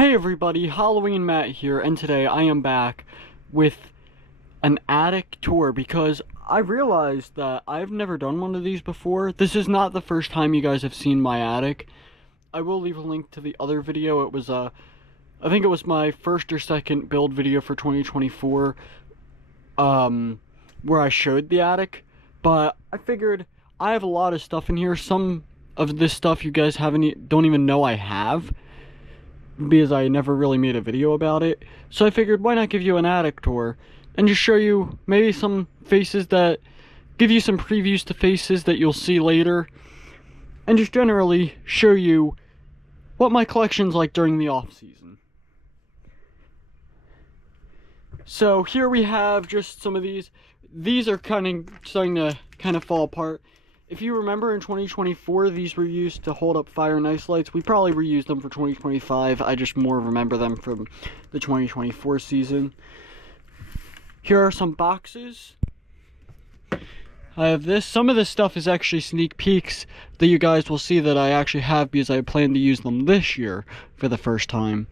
Hey everybody, Halloween Matt here, and today I am back with an attic tour because I realized that I've never done one of these before. This is not the first time you guys have seen my attic. I will leave a link to the other video. It was I think it was my first or second build video for 2024, where I showed the attic. But I figured I have a lot of stuff in here. Some of this stuff you guys don't even know I have, because I never really made a video about it. So I figured, why not give you an attic tour and just show you maybe some faces that give you some previews to faces that you'll see later, and just generally show you what my collection's like during the off season. So here we have just some of these. These are starting to fall apart. If you remember, in 2024, these were used to hold up fire and ice lights. We probably reused them for 2025. I just more remember them from the 2024 season. Here are some boxes. I have this. Some of this stuff is actually sneak peeks that you guys will see that I actually have, because I plan to use them this year for the first time.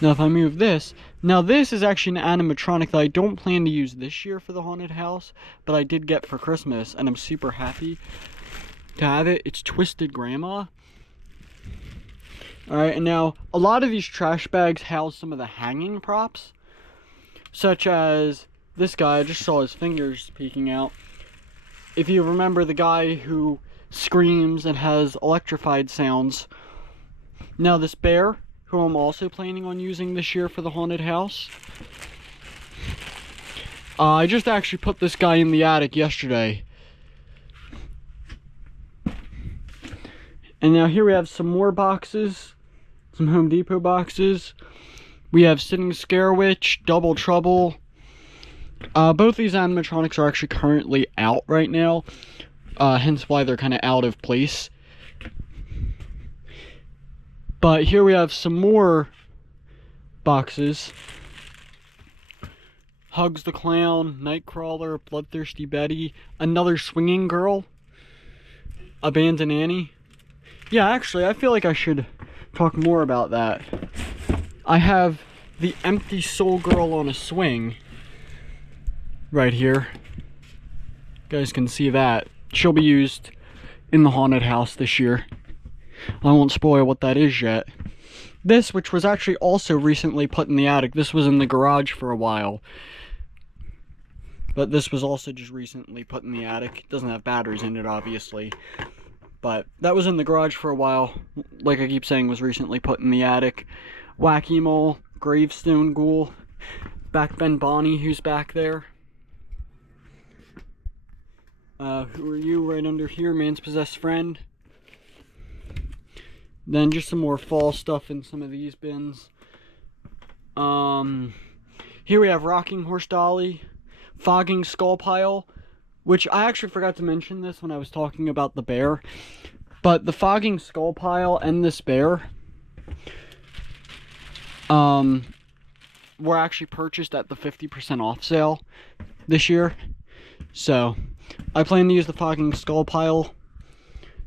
Now if I move this, now this is actually an animatronic that I don't plan to use this year for the haunted house, but I did get for Christmas, and I'm super happy to have it. It's Twisted Grandma. Alright, and now a lot of these trash bags house some of the hanging props, such as this guy. I just saw his fingers peeking out. If you remember the guy who screams and has electrified sounds. Now this bear, who I'm also planning on using this year for the haunted house. I just actually put this guy in the attic yesterday. And now here we have some more boxes, some Home Depot boxes. We have Sitting Scare Witch, Double Trouble. Both these animatronics are actually currently out right now, hence why they're kind of out of place. But here we have some more boxes. Hugs the Clown, Nightcrawler, Bloodthirsty Betty, Another Swinging Girl, Abandoned Annie. Yeah, actually, I feel like I should talk more about that. I have the Empty Soul Girl on a Swing right here. You guys can see that. She'll be used in the haunted house this year. I won't spoil what that is yet. This, which was actually also recently put in the attic. This was in the garage for a while, but this was also just recently put in the attic. It doesn't have batteries in it, obviously, but that was in the garage for a while. Like I keep saying, was recently put in the attic. Wacky Mole, Gravestone Ghoul, Backbend Bonnie, who's back there. Who are you? Right under here, Man's Possessed Friend. Then just some more fall stuff in some of these bins. Here we have Rocking Horse Dolly, Fogging Skull Pile, which I actually forgot to mention this when I was talking about the bear. But the Fogging Skull Pile and this bear were actually purchased at the 50% off sale this year. So I plan to use the Fogging Skull Pile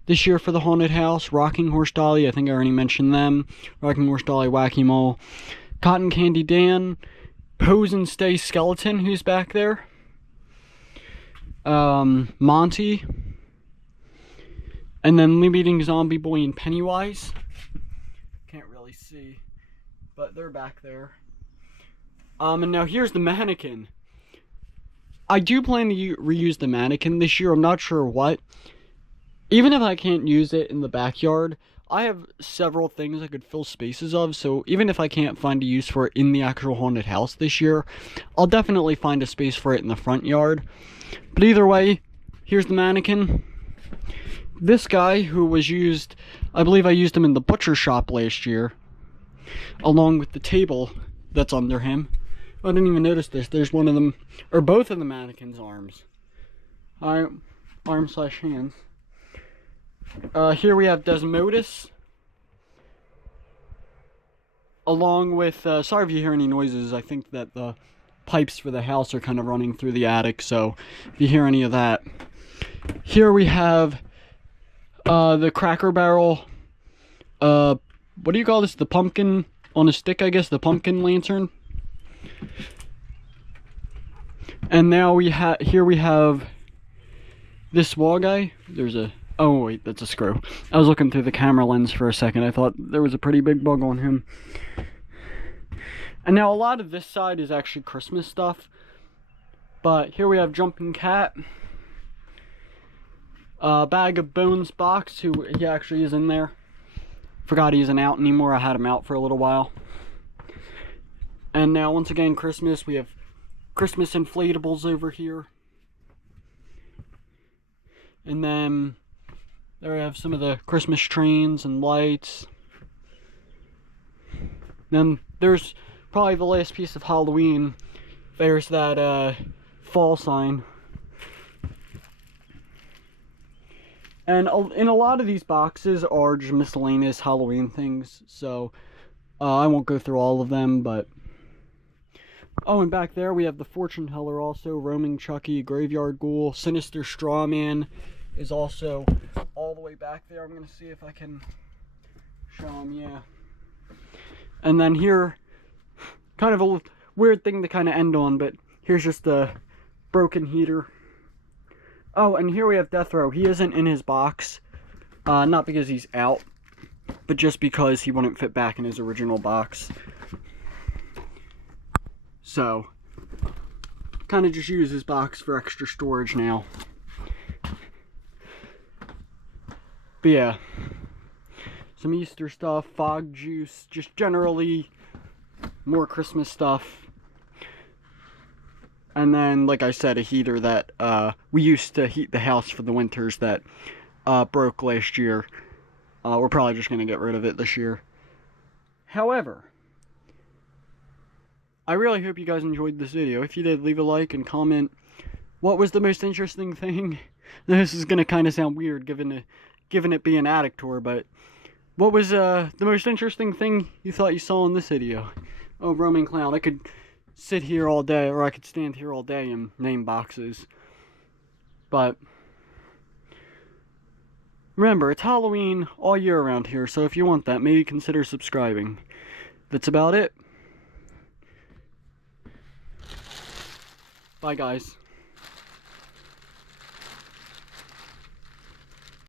this year for the haunted house. Rocking Horse Dolly, I think I already mentioned them. Rocking Horse Dolly, Wacky Mole, Cotton Candy Dan, Pose and Stay Skeleton, who's back there, Monty, and then Leading Zombie Boy and Pennywise. Can't really see, but they're back there. And now here's the mannequin. I do plan to reuse the mannequin this year. I'm not sure what. Even if I can't use it in the backyard, I have several things I could fill spaces of, so even if I can't find a use for it in the actual haunted house this year, I'll definitely find a space for it in the front yard. But either way, here's the mannequin. This guy, who was used, I believe I used him in the butcher shop last year, along with the table that's under him. I didn't even notice this. There's one of them, or both of the mannequin's arms. Arm/hands. Here we have Desmodus, along with, sorry if you hear any noises. I think that the pipes for the house are kind of running through the attic, so if you hear any of that. Here we have the Cracker Barrel, what do you call this? The pumpkin on a stick, I guess, the pumpkin lantern. And now here we have this wall guy. There's a, oh wait, that's a screw. I was looking through the camera lens for a second. I thought there was a pretty big bug on him. And now a lot of this side is actually Christmas stuff. But here we have Jumping Cat. Bag of Bones box, who he actually is in there. Forgot he isn't out anymore. I had him out for a little while. And now once again Christmas, we have Christmas inflatables over here. And then there we have some of the Christmas trains and lights. Then there's probably the last piece of Halloween. There's that fall sign. And in a lot of these boxes are just miscellaneous Halloween things, so I won't go through all of them, but... Oh, and back there we have the Fortune Teller also, Roaming Chucky, Graveyard Ghoul, Sinister Strawman is also all the way back there. I'm going to see if I can show him, yeah. And then here, kind of a weird thing to kind of end on, but here's just a broken heater. Oh, and here we have Death Row. He isn't in his box, not because he's out, but just because he wouldn't fit back in his original box. So, kind of just use his box for extra storage now. But yeah, some Easter stuff, fog juice, just generally more Christmas stuff. And then, like I said, a heater that we used to heat the house for the winters that broke last year. We're probably just going to get rid of it this year. However, I really hope you guys enjoyed this video. If you did, leave a like and comment what was the most interesting thing. This is going to kind of sound weird given it being Attic Tour, but what was the most interesting thing you thought you saw in this video? Oh, Roaming Clown. I could sit here all day, or I could stand here all day and name boxes. But remember, it's Halloween all year around here, so if you want that, maybe consider subscribing. That's about it. Bye, guys.